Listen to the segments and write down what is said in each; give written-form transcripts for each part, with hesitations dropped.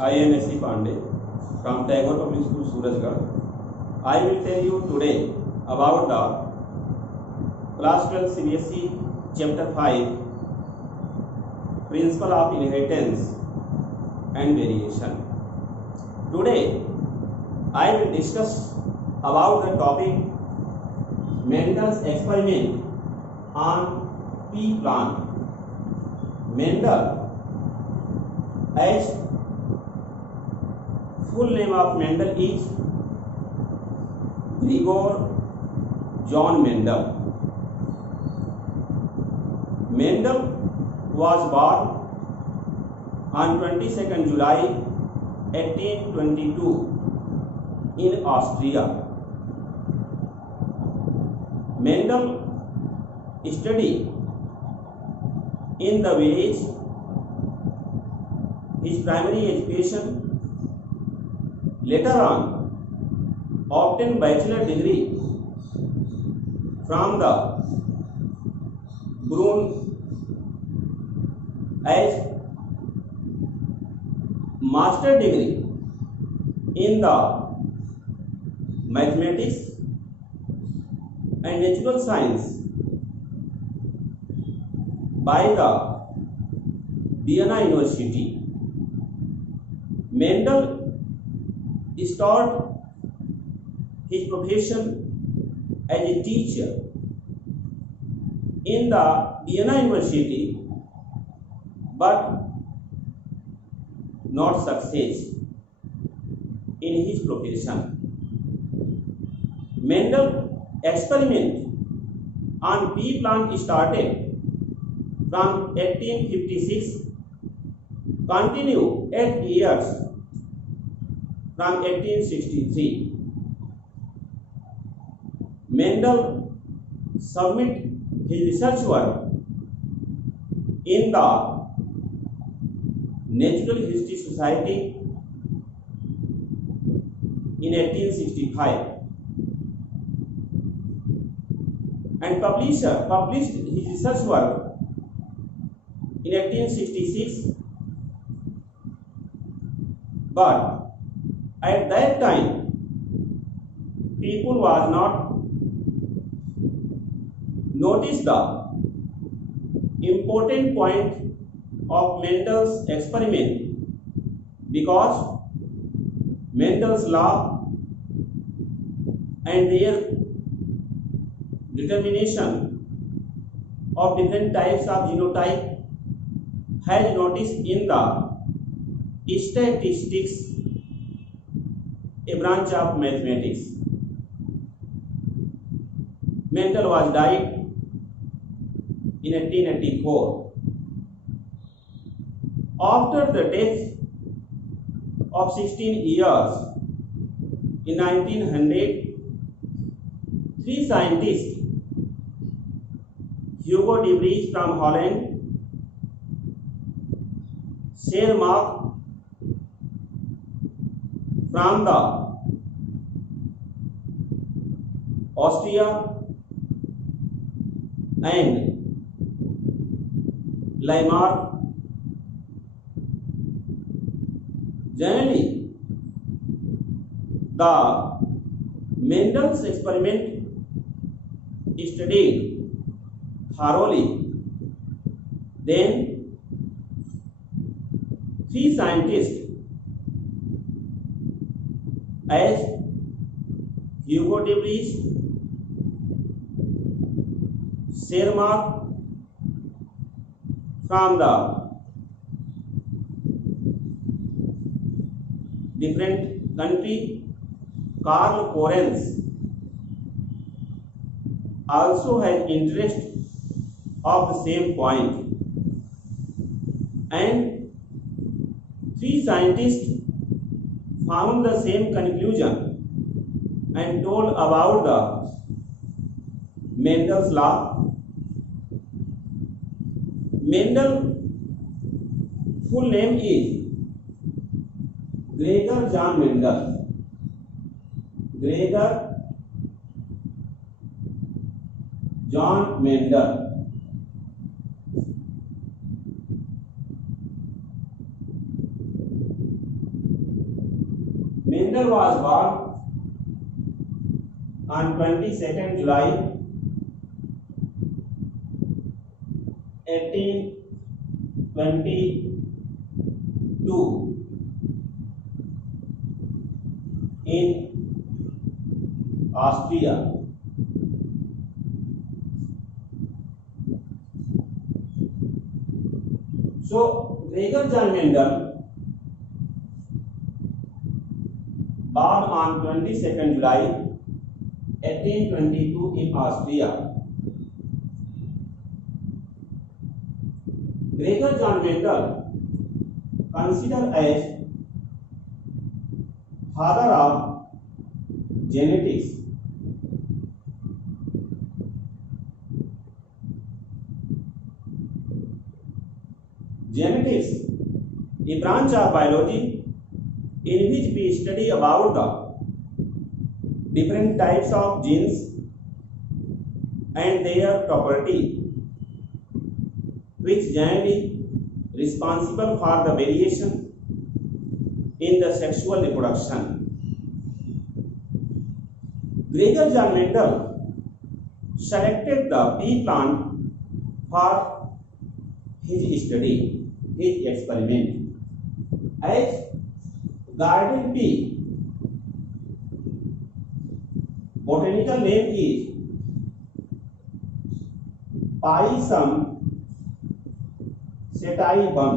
I am S.C. Pandey from Tagore Public School, Surajgarh. I will tell you today about the Class 12 CBSE Chapter 5 Principle of Inheritance and Variation. Today I will discuss about the topic Mendel's experiment on pea plant. Mendel, as full name of Mendel is Gregor John Mendel. Mendel was born on 22nd July 1822 in Austria. Mendel studied in the village his primary education. Later on, obtained bachelor degree from the Brunn as master degree in the mathematics and natural science by the Vienna University. Mendel started his profession as a teacher in the Vienna University, but not success in his profession. Mendel experiment on pea plant started from 1856, continued 8 years from 1863. Mendel submitted his research work in the Natural History Society in 1865 and published his research work in 1866, but at that time people was not noticed the important point of Mendel's experiment, because Mendel's law and their determination of different types of genotype has noticed in the statistics, a branch of mathematics. Mendel was died in 1884. After the death of 16 years in 1900, 3 scientists, Hugo de Vries from Holland, Schermak from the Austria, and Lamarck, generally the Mendel's experiment studied thoroughly. Then 3 scientists as Hugo de Vries, Schermak from the different country, Karl Korens also had interest of the same point, and 3 scientists found the same conclusion and told about the Mendel's law. Mendel full name is Gregor John Mendel. Gregor John Mendel. Mendel was born on 22nd July 1822 in Austria. So Gregor John Mendel born on 22nd July 1822 in Austria. Gregor John Mendel, considered as father of genetics, genetics, a branch of biology in which we study about the different types of genes and their property, which generally responsible for the variation in the sexual reproduction. Gregor John Mendel selected the pea plant for his study, his experiment, as garden pea. Botanical name is Pisum sativum.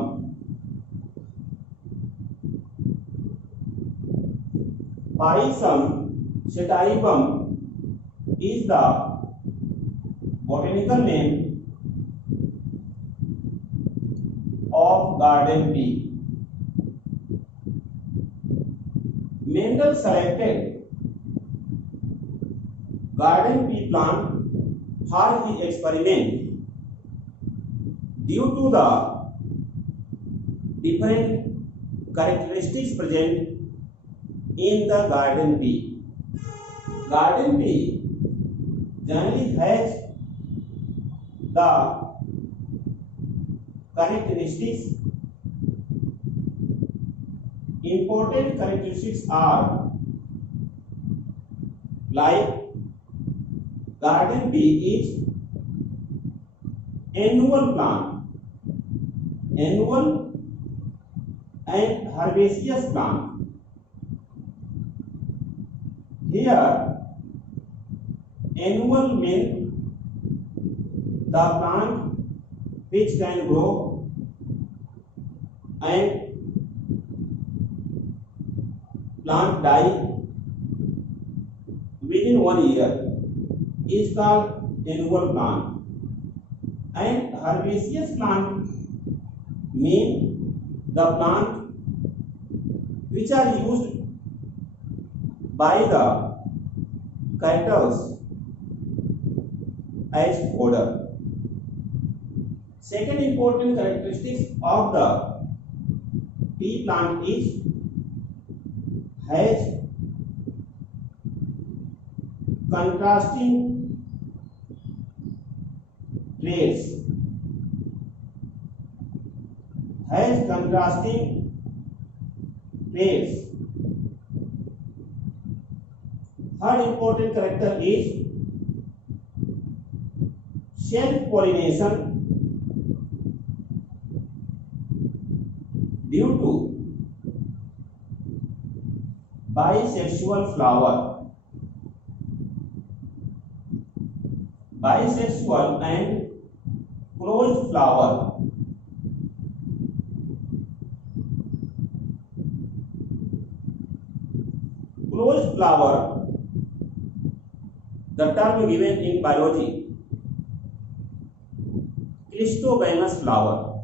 Pisum sativum is the botanical name of garden pea. Mendel selected garden pea plant for the experiment due to the different characteristics present in the garden pea. Garden pea generally has the characteristics. Important characteristics are like garden pea is annual plant, annual and herbaceous plant. Here annual means the plant which can grow and plant die within 1 year is called annual plant, and herbaceous plant mean the plant which are used by the cattle as fodder. Second important characteristics of the pea plant is has contrasting traits, has contrasting traits. Third important character is self-pollination due to bisexual flower. Bisexual and closed flower. Closed flower, the term given in biology, Clistogamous flower.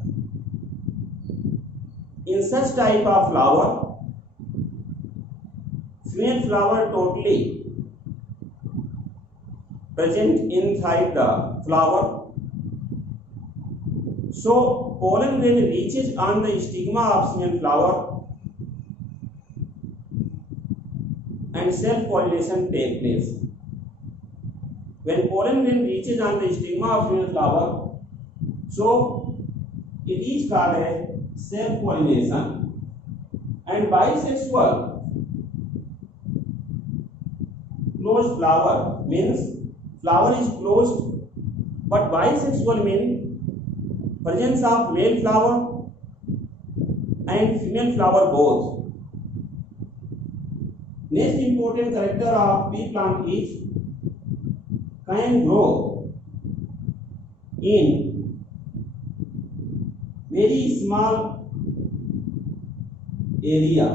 In such type of flower, female flower totally present inside the flower. So pollen grain reaches on the stigma of female flower and self-pollination takes place. When pollen grain reaches on the stigma of female flower, so it is called as self-pollination. And bisexual closed flower means flower is closed, but bisexual means presence of male flower and female flower both. Next important character of pea plant is can grow in very small area.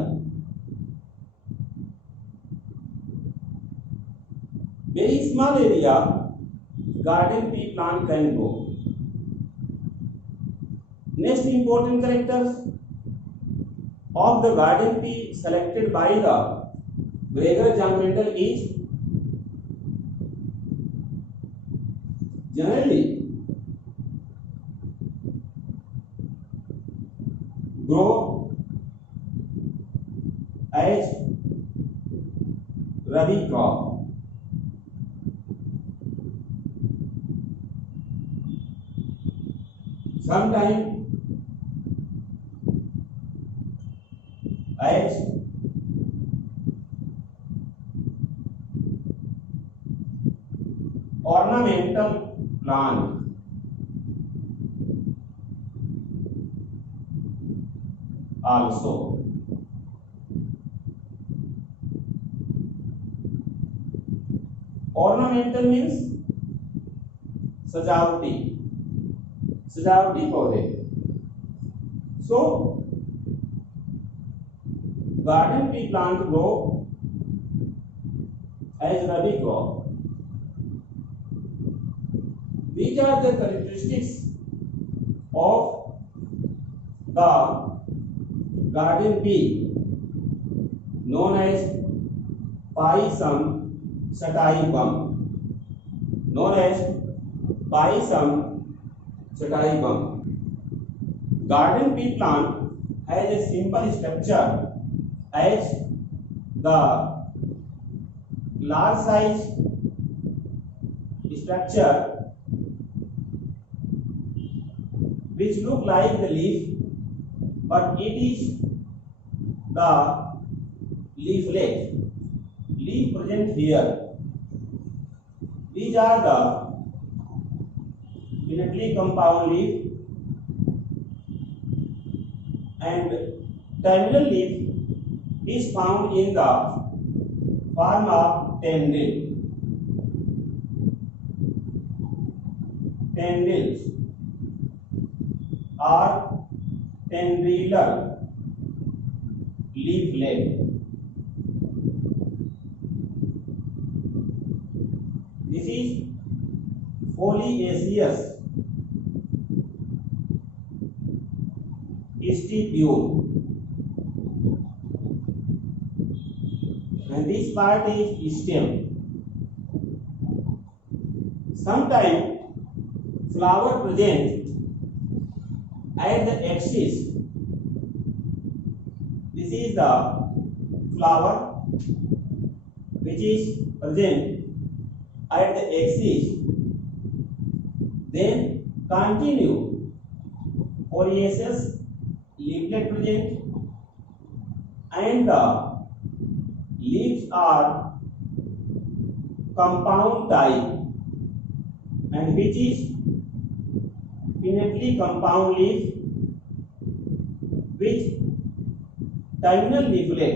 Very small area, garden pea plant can grow. Next important characters of the garden pea selected by the Greger John Mendel is generally grow as rabi crop. Sometimes as ornamental plant. Also, ornamental means सजावटी पौधे. So garden pea plant grow as rabi crop. These are the characteristics of the garden pea known as Pisum sativum. Garden pea plant has a simple structure as the large size structure which look like the leaf, but it is the leaflet. Leaf present here. These are the pinnately compound leaf, and terminal leaf is found in the form of tendrils or tendrilar leaflet. This is foliaceous stipule, and this part is stem. Sometimes flower present at the axis. This is the flower which is present at the axis. Then continue foliaceous leaflet present, and the leaves are compound type, and which is pinnately compound leaf, which terminal leaflet,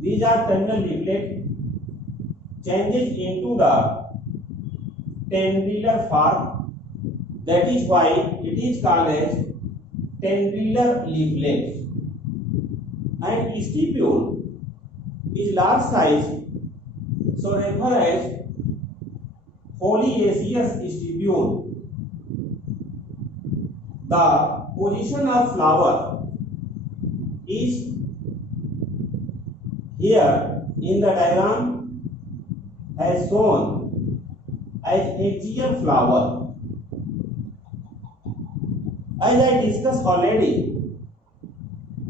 these are terminal leaflet, changes into the tendrilar form. That is why it is called as tendrilar leaflet. And stipule is large size, so refer as foliaceous stipule. The position of flower is here in the diagram as shown as axial flower. As I discussed already,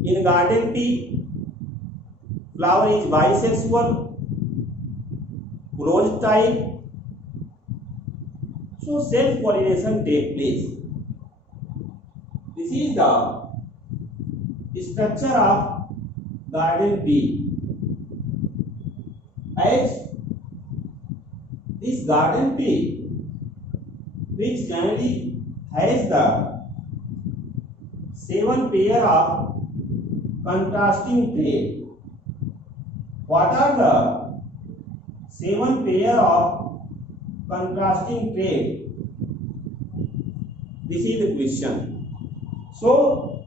in garden pea, flower is bisexual, closed type, so self-pollination takes place. This is the structure of garden pea. As This garden pea, which generally has the 7 pair of contrasting trait. What are the 7 pair of contrasting trait? This is the question. So,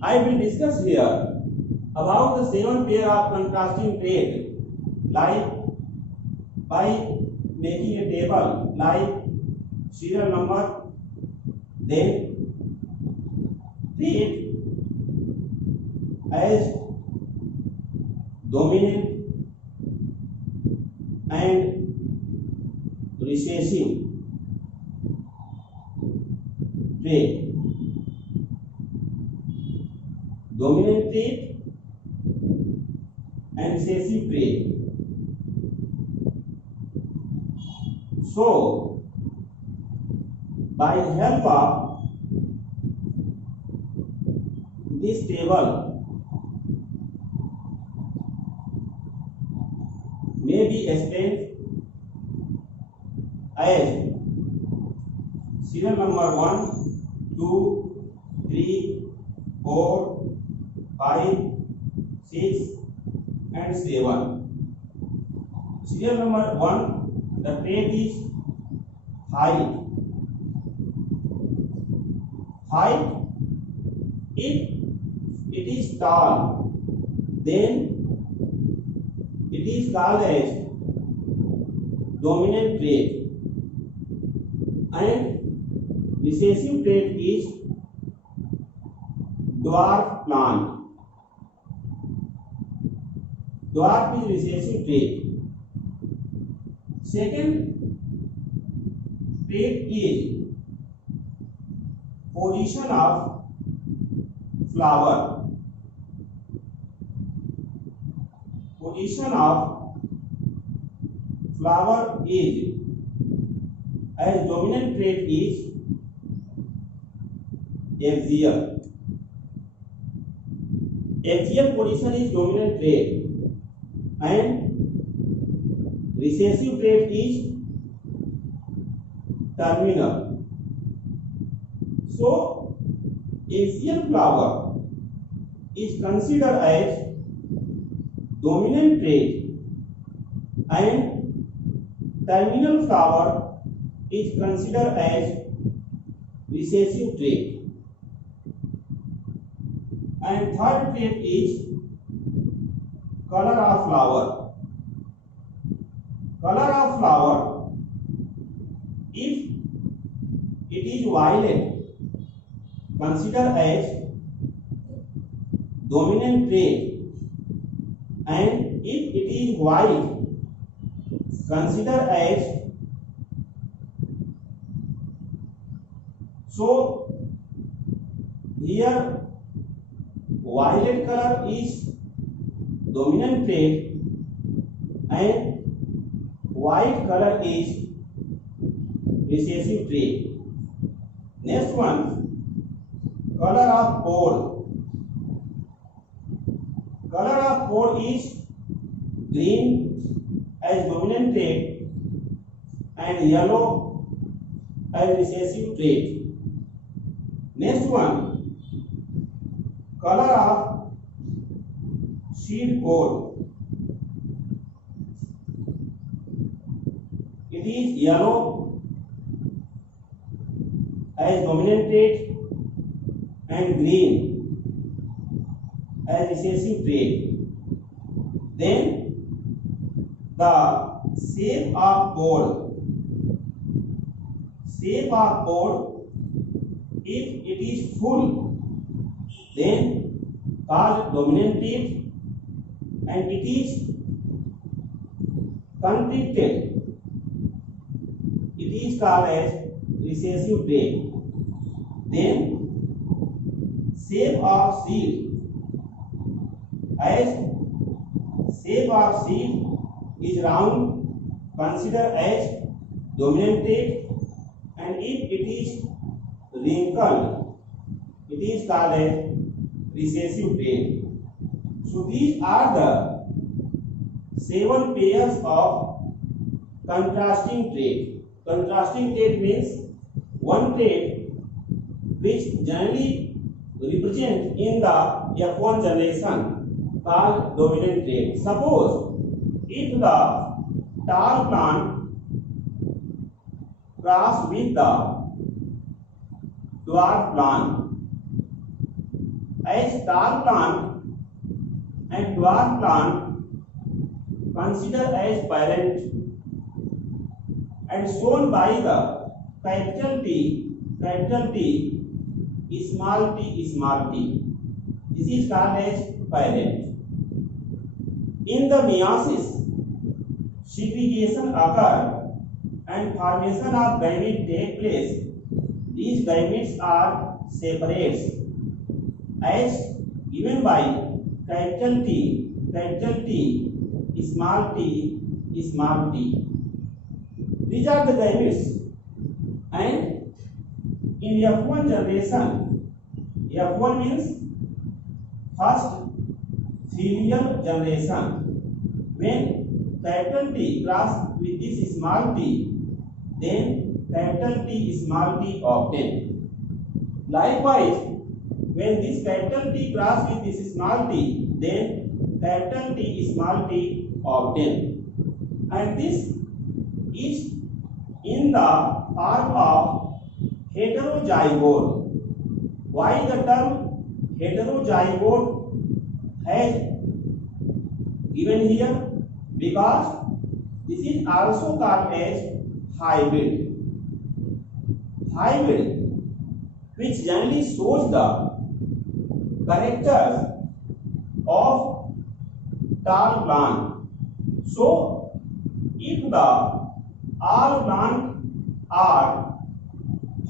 I will discuss here about the 7 pair of contrasting trait, like by making a table like serial number, then trait as dominant and recessive trait. Dominant trait and recessive trait. So, by the help of this table may be explained as serial number 1, 2, 3, 4, 5, 6 and 7. Serial number 1, the trait is height. Height, if it is tall, then it is called as dominant trait, and recessive trait is dwarf plant. Dwarf is recessive trait. Second trait is position of flower. Position of flower is, as dominant trait is axial. Axial position is dominant trait and recessive trait is terminal. So, axial flower is considered as dominant trait and terminal flower is considered as recessive trait. And third trait is color of flower. Color of flower, if it is violet, considered as dominant trait, and if it is white, considered as, so here violet color is dominant trait and white color is recessive trait. Next one, color of pole. Color of pole is green as dominant trait and yellow as recessive trait. Next one, color of seed pod. It is yellow as dominant trait and green as recessive trait. Then the shape of pod. Shape of pod, if it is full, then called dominant trait, and it is contracted, it is called as recessive trait. Then shape of seed, as shape of seed is round, considered as dominant trait, and if it is wrinkled, it is called as recessive trait. So these are the 7 pairs of contrasting trait. Contrasting trait means one trait which generally represent in the F1 generation called dominant trait. Suppose if the tall plant cross with the dwarf plant, as tall plant and dwarf plant considered as parent and shown by the capital T, small t. This is called as parent. In the meiosis, segregation occur and formation of gametes take place. These gametes are separates as given by capital T, small t. These are the gametes, and in F1 generation, F1 means first serial generation. When capital T cross with this small t, then capital T small t obtained. Likewise, when this capital T cross with this small t, then capital T small t obtained. And this is in the form of heterozygote. Why the term heterozygote has given here? Because this is also called as hybrid. Hybrid, which generally shows the characters of tall plant. So, if the all plant are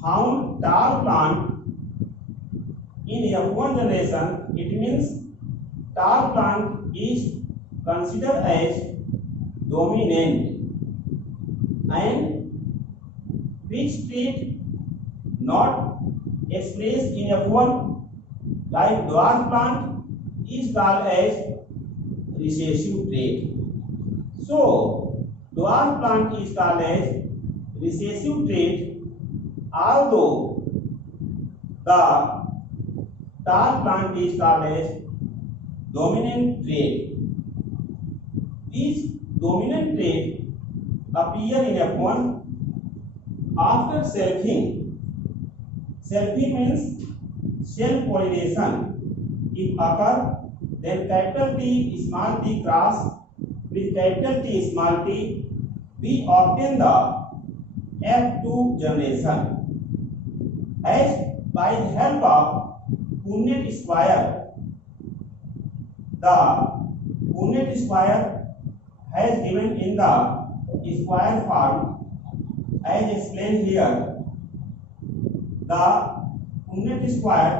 found tall plant in F1 generation, it means tall plant is considered as dominant, and which trait not expressed in F1 like dwarf plant is called as recessive trait. So, dwarf plant is called as recessive trait, although the tall plant is called as dominant trait. These dominant traits appear in F1 after selfing. Selfing means self-pollination. If occur, then capital T small t cross with capital T small t, we obtain the F2 generation. As by the help of Punnett square, the Punnett square has given in the square form as explained here. The Punnett square,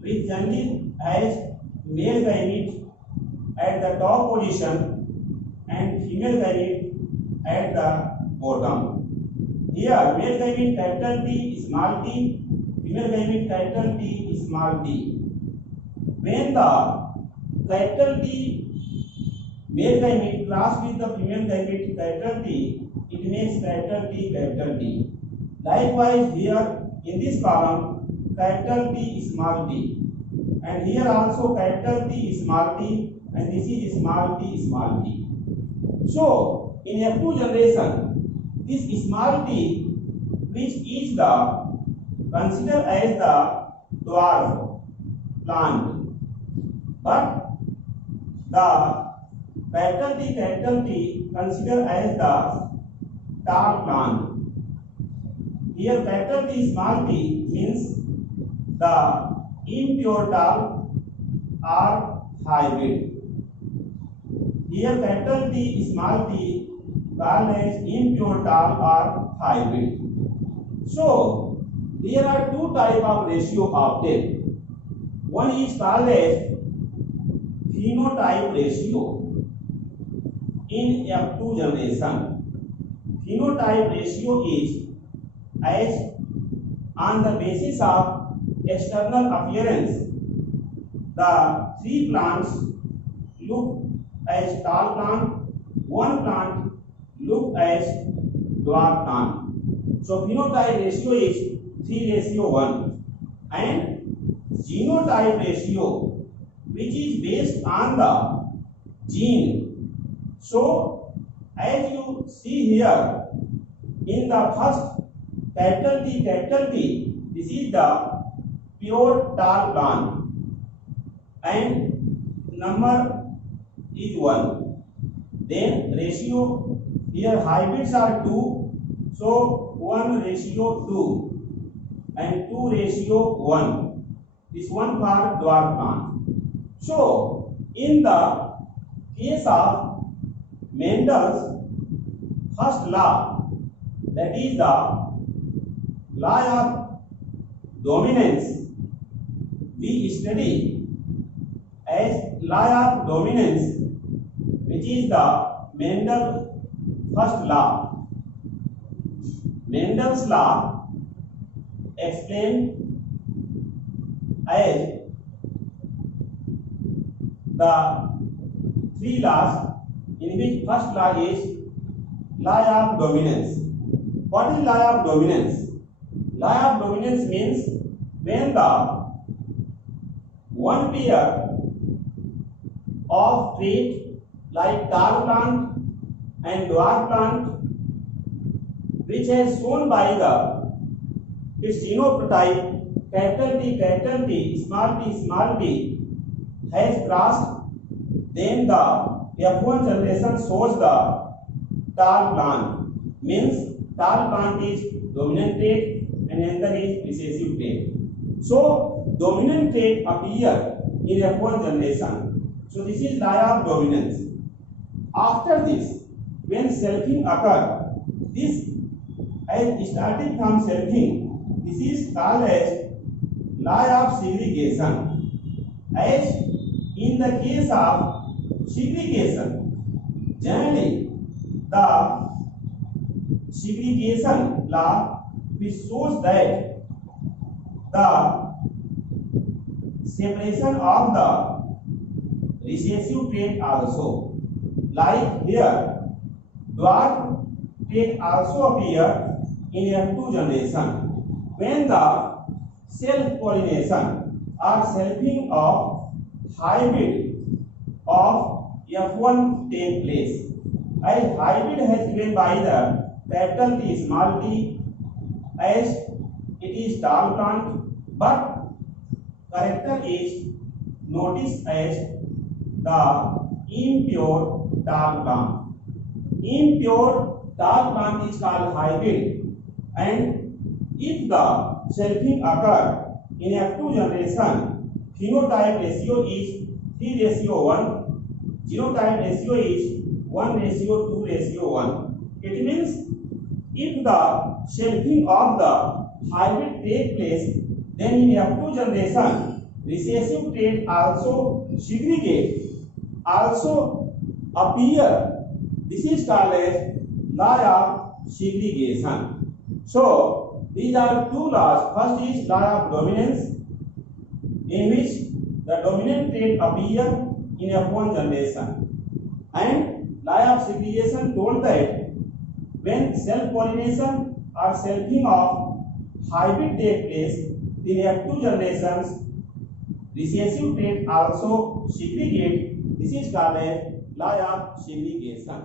which generally has male gamete at the top position and female gamete at the bottom. Here male gamete capital T small t, female gamete capital T small t. When the capital T male gamete cross with the female gamete capital T, it makes capital T. Likewise here in this column capital T small t, and here also capital T small t, and this is small t. So in F2 generation, this small t, which is the considered as the dwarf plant, but the capital T considered as the tall plant. Here capital T small t means the impure tall or hybrid. Here capital T small t called as impure tall or hybrid. So there are two types of ratio obtained. One is called as phenotype ratio in F2 generation. Phenotype ratio is as on the basis of external appearance, the three plants look as tall plant, one plant look as dwarf plant. So phenotype ratio is 3:1 and genotype ratio, which is based on the gene. So as you see here in the first capital T, this is the pure tar plant and number is 1. Then ratio here hybrids are 2, so 1:2 and 2:1. This one for dwarf plant. So in the case of Mendel's first law, that is the law of dominance, we study as law of dominance, which is the Mendel's first law. Mendel's law explained as the three laws, in which first law is law of dominance. What is law of dominance? Law of dominance means when the one pair of trait like tar plant and dwarf plant, which has shown by the its genotype capital T, small t has crossed, then the F1 generation shows the tar plant, means tar plant is dominant trait and another is recessive trait. So dominant trait appear in F1 generation. So this is law of dominance. After this, when selfing occur, this as starting from selfing, this is called as law of segregation. As in the case of segregation, generally the segregation law which shows that the separation of the recessive trait also, like here dwarf trait also appear in F2 generation when the self pollination or selfing of hybrid of F1 take place. As hybrid has given by the capital T, small t, as it is tar plant, but character is noticed as the impure tar plant. Impure tar plant is called hybrid, and if the selfing occur in F2 generation, phenotype ratio is 3:1, genotype ratio is 1:2:1. It means if the selfing of the hybrid take place, then in F2 generation recessive trait also segregate, also appear. This is called as law of segregation. So these are two laws. First is law of dominance, in which the dominant trait appear in F1 generation, and law of segregation told that when self pollination or selfing of hybrid take place in F2 generations, recessive trait also segregate. This is called as law of segregation.